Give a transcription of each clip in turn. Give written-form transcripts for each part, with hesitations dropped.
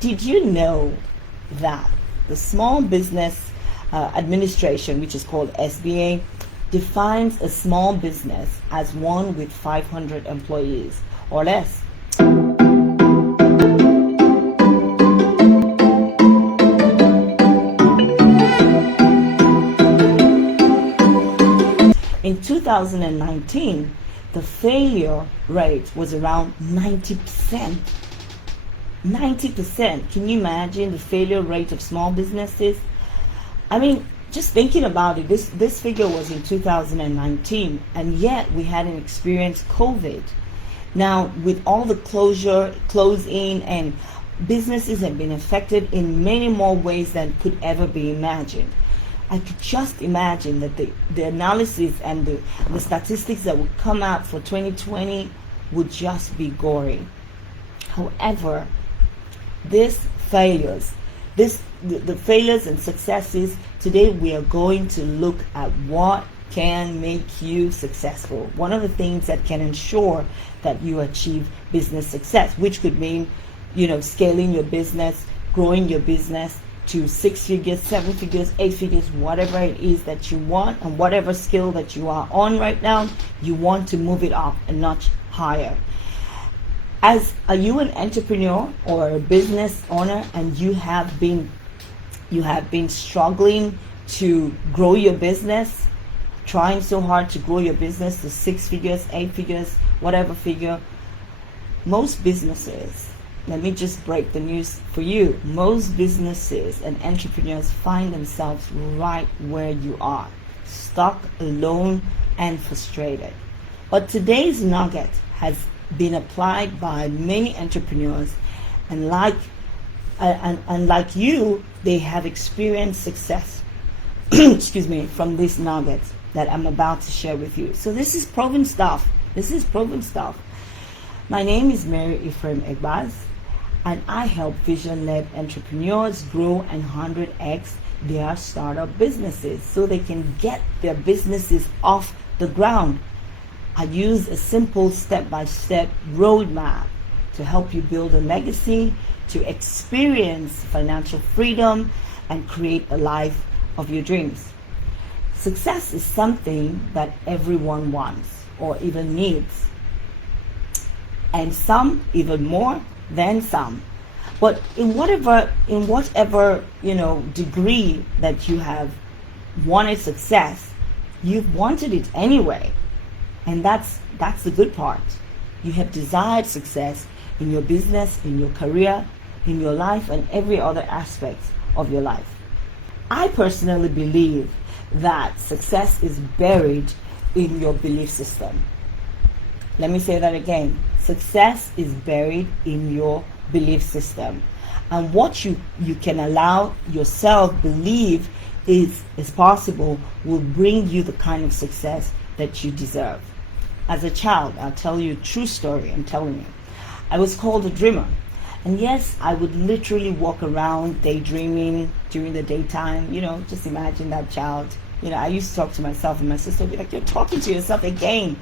Did you know that the Small Business Administration, which is called SBA, defines a small business as one with 500 employees or less? In 2019, the failure rate was around 90%. 90%. Can you imagine the failure rate of small businesses? I mean, just thinking about it, this figure was in 2019, and yet we hadn't experienced COVID. Now, with all the closing, and businesses have been affected in many more ways than could ever be imagined. I could just imagine that the analysis and the statistics that would come out for 2020 would just be gory. However, the failures and successes, today we are going to look at what can make you successful. One of the things that can ensure that you achieve business success, which could mean, scaling your business, growing your business to 6 figures, 7 figures, 8 figures, whatever it is that you want, and whatever skill that you are on right now, you want to move it up a notch higher. Are you an entrepreneur or a business owner, and you have been struggling to grow your business, trying so hard to grow your business to 6 figures, 8 figures, whatever figure? Most businesses, let me just break the news for you. Most businesses and entrepreneurs find themselves right where you are, stuck, alone, and frustrated. But today's nugget has been applied by many entrepreneurs, and like you, they have experienced success excuse me, from this nugget that I'm about to share with you. So this is proven stuff. My name is Mary Ephraim Egbaz, and I help vision-led entrepreneurs grow and 100x their startup businesses so they can get their businesses off the ground. I use a simple step-by-step roadmap to help you build a legacy, to experience financial freedom, and create a life of your dreams. Success is something that everyone wants or even needs, and some even more than some. But in whatever degree that you have wanted success, you've wanted it anyway. And that's the good part. You have desired success in your business, in your career, in your life, and every other aspect of your life. I personally believe that success is buried in your belief system. Let me say that again. Success is buried in your belief system. And what you can allow yourself believe is possible will bring you the kind of success that you deserve. As a child, I'll tell you a true story. I'm telling you, I was called a dreamer. And yes, I would literally walk around daydreaming during the daytime. Just imagine that child. I used to talk to myself, and my sister would be like, "You're talking to yourself again."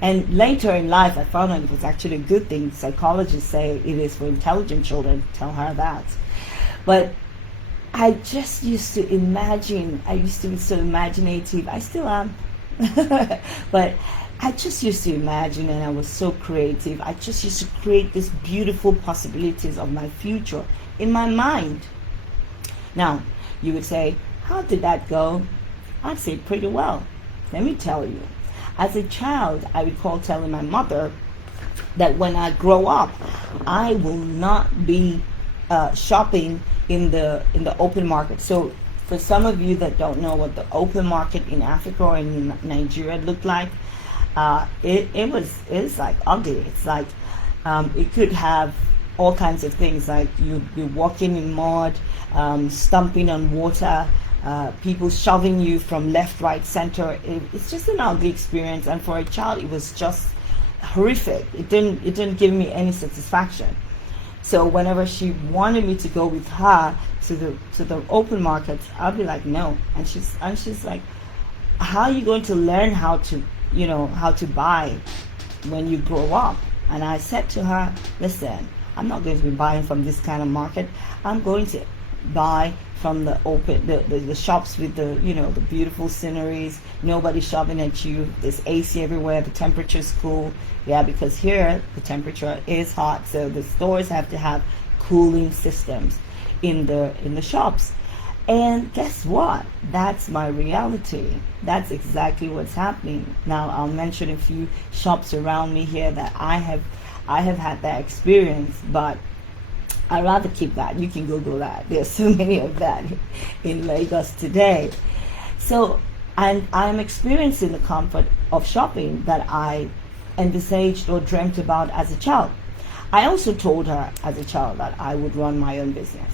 And later in life, I found out it was actually a good thing. Psychologists say it is for intelligent children. Tell her that. But I just used to imagine. I used to be so imaginative. I still am. But I just used to imagine, and I was so creative. I just used to create these beautiful possibilities of my future in my mind. Now, you would say, how did that go? I'd say pretty well. Let me tell you. As a child, I recall telling my mother that when I grow up, I will not be shopping in the open market. So for some of you that don't know what the open market in Africa or in Nigeria looked like, it's like ugly. It's like it could have all kinds of things, like you'd be walking in mud, stomping on water, people shoving you from left, right, center. It's just an ugly experience, and for a child, it was just horrific. It didn't give me any satisfaction. So whenever she wanted me to go with her to the open markets, I'll be like, no. And she's like, how are you going to learn how to buy when you grow up? And I said to her, listen, I'm not going to be buying from this kind of market. I'm going to buy from the shops with the the beautiful sceneries, nobody shoving at you, there's AC everywhere, the temperature's cool. Yeah, because here the temperature is hot, so the stores have to have cooling systems in the shops. And guess what? That's my reality. That's exactly what's happening. Now I'll mention a few shops around me here that I have had that experience, but I'd rather keep that. You can Google that. There's so many of that in Lagos today. So I'm experiencing the comfort of shopping that I envisaged or dreamt about as a child. I also told her as a child that I would run my own business.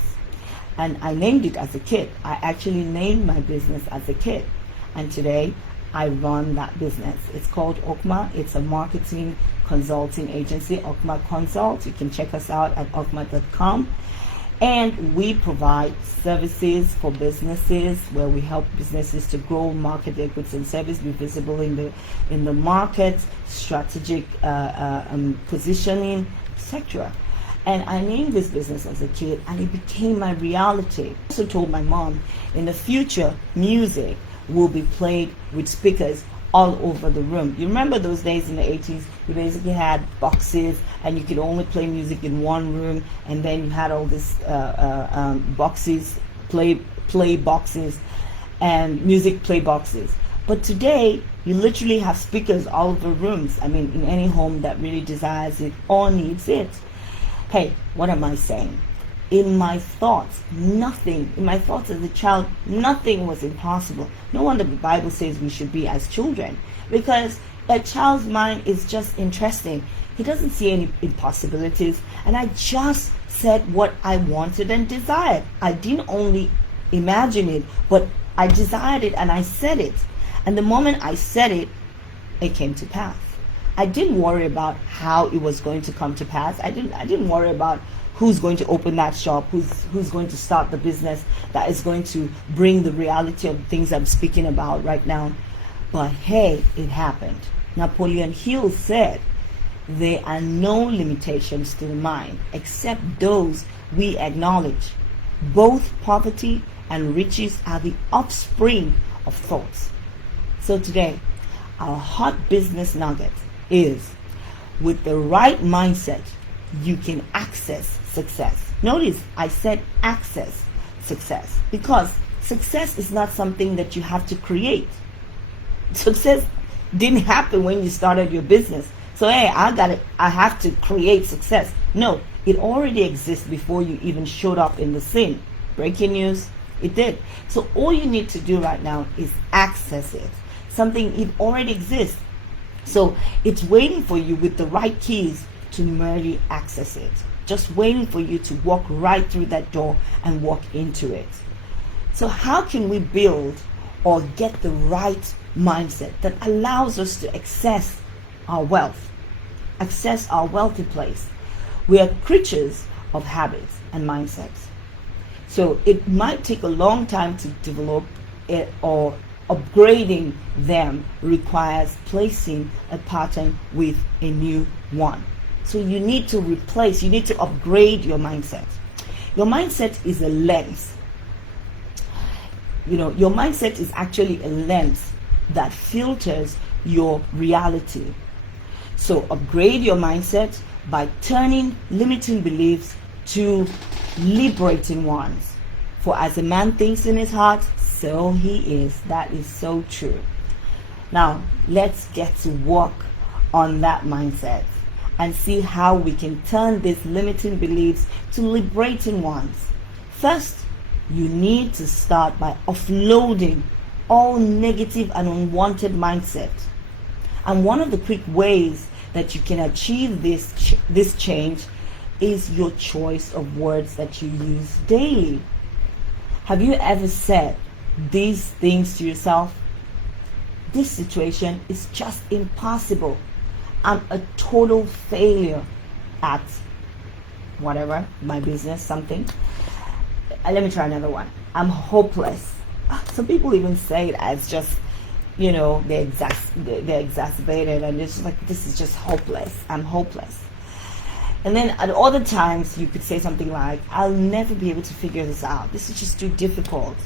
And I named it as a kid. I actually named my business as a kid. And today I run that business. It's called Okma. It's a marketing consulting agency, Okma Consult. You can check us out at okma.com. And we provide services for businesses where we help businesses to grow, market their goods and service, be visible in the market, strategic positioning, etc. And I named this business as a kid, and it became my reality. I also told my mom, in the future, music will be played with speakers all over the room. You remember those days in the 80s, you basically had boxes and you could only play music in one room, and then you had all these boxes, play boxes and music play boxes. But today, you literally have speakers all over rooms. I mean, in any home that really desires it or needs it. Hey, what am I saying? In my thoughts as a child, nothing was impossible. No wonder the Bible says we should be as children, because a child's mind is just interesting. He doesn't see any impossibilities. And I just said what I wanted and desired. I didn't only imagine it, but I desired it and I said it. And the moment I said it, it came to pass. I didn't worry about how it was going to come to pass. I didn't worry about who's going to open that shop, who's going to start the business that is going to bring the reality of things I'm speaking about right now. But hey, it happened. Napoleon Hill said, there are no limitations to the mind except those we acknowledge. Both poverty and riches are the offspring of thoughts. So today, our hot business nugget is, with the right mindset, you can access success. Notice I said access success, because success is not something that you have to create. Success didn't happen when you started your business. So hey, I have to create success. No, it already exists before you even showed up in the scene. Breaking news, it did. So all you need to do right now is access it. Something, it already exists. So it's waiting for you with the right keys to merely access it. Just waiting for you to walk right through that door and walk into it. So how can we build or get the right mindset that allows us to access our wealth, access our wealthy place? We are creatures of habits and mindsets. So it might take a long time to develop it, or upgrading them requires placing a pattern with a new one. So you need to replace, you need to upgrade your mindset. Your mindset is a lens. Your mindset is actually a lens that filters your reality. So upgrade your mindset by turning limiting beliefs to liberating ones. For as a man thinks in his heart, so he is. That is so true. Now, let's get to work on that mindset and see how we can turn these limiting beliefs to liberating ones. First, you need to start by offloading all negative and unwanted mindset. And one of the quick ways that you can achieve this change is your choice of words that you use daily. Have you ever said these things to yourself? This situation is just impossible. I'm a total failure at whatever, my business, something. Let me try another one. I'm hopeless. Some people even say it as just, they're exacerbated, and it's just like, this is just hopeless. I'm hopeless. And then at other times, you could say something like, I'll never be able to figure this out. This is just too difficult.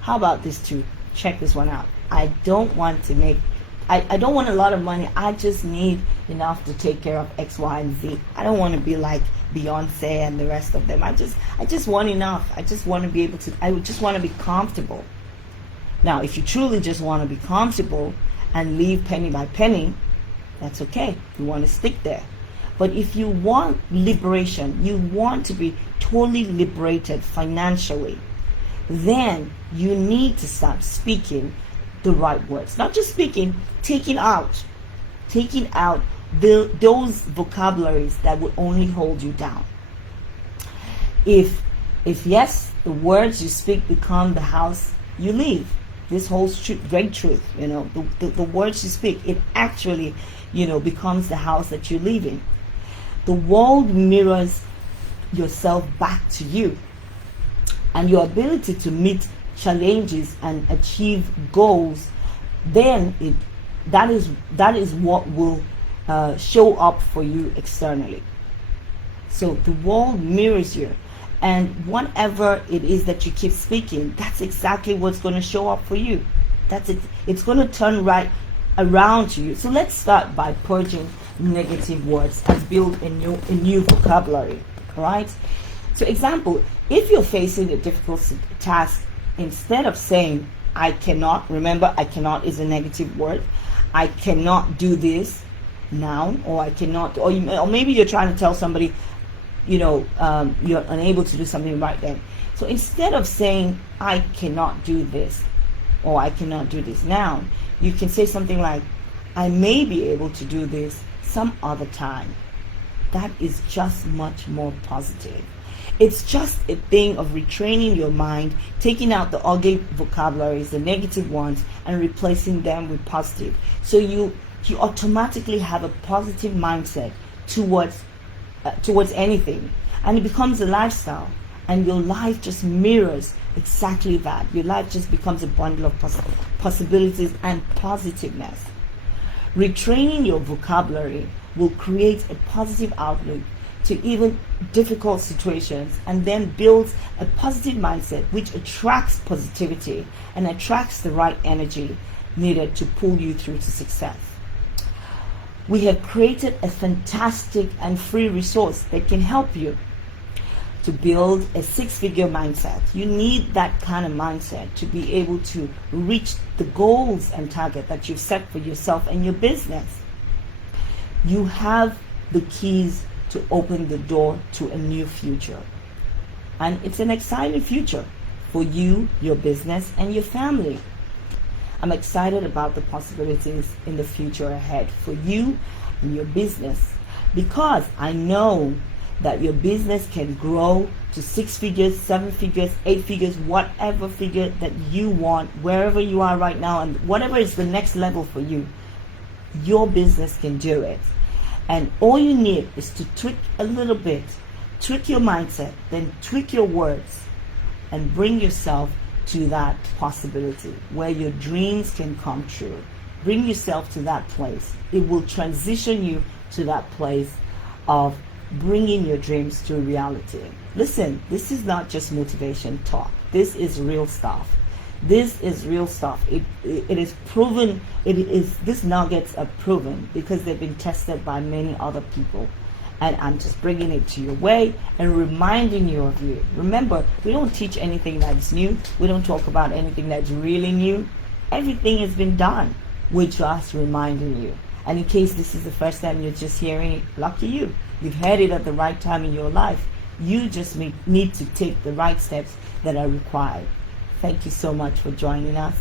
How about this too? Check this one out. I don't want a lot of money. I just need enough to take care of X, Y, and Z. I don't want to be like Beyonce and the rest of them. I just want enough. I just want to be able to, I would just want to be comfortable. Now, if you truly just want to be comfortable and live penny by penny, that's okay. You want to stick there. But if you want liberation, you want to be totally liberated financially, then you need to start speaking the right words. Not just speaking, taking out those vocabularies that would only hold you down. If yes, the words you speak become the house you live. This holds great truth. The words you speak, it actually, becomes the house that you live in. The world mirrors yourself back to you, and your ability to meet challenges and achieve goals, then that is what will show up for you externally. So the world mirrors you, and whatever it is that you keep speaking, that's exactly what's going to show up for you. That's it. It's going to turn right around to you. So let's start by purging negative words and build a new vocabulary. All right. So example, if you're facing a difficult task, instead of saying I cannot, remember I cannot is a negative word. I cannot do this now, or I cannot, or maybe you're trying to tell somebody, you're unable to do something right then. So instead of saying I cannot do this, or I cannot do this now, you can say something like, I may be able to do this some other time. That is just much more positive. It's just a thing of retraining your mind, taking out the ugly vocabularies, the negative ones, and replacing them with positive. So you automatically have a positive mindset towards anything, and it becomes a lifestyle, and your life just mirrors exactly that. Your life just becomes a bundle of possibilities and positiveness. Retraining your vocabulary will create a positive outlook to even difficult situations, and then builds a positive mindset which attracts positivity and attracts the right energy needed to pull you through to success. We have created a fantastic and free resource that can help you to build a six-figure mindset. You need that kind of mindset to be able to reach the goals and target that you've set for yourself and your business. You have the keys to open the door to a new future. And it's an exciting future for you, your business, and your family. I'm excited about the possibilities in the future ahead for you and your business, because I know that your business can grow to 6 figures, 7 figures, 8 figures, whatever figure that you want, wherever you are right now, and whatever is the next level for you, your business can do it. And all you need is to tweak a little bit, tweak your mindset, then tweak your words, and bring yourself to that possibility where your dreams can come true. Bring yourself to that place. It will transition you to that place of bringing your dreams to reality. Listen, this is not just motivation talk. This is real stuff. This is real stuff. It is proven. These nuggets are proven because they've been tested by many other people. And I'm just bringing it to your way and reminding you of you. Remember, we don't teach anything that's new. We don't talk about anything that's really new. Everything has been done. We're just reminding you. And in case this is the first time you're just hearing it, lucky you. You've heard it at the right time in your life. You just need to take the right steps that are required. Thank you so much for joining us.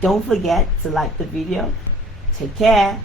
Don't forget to like the video. Take care.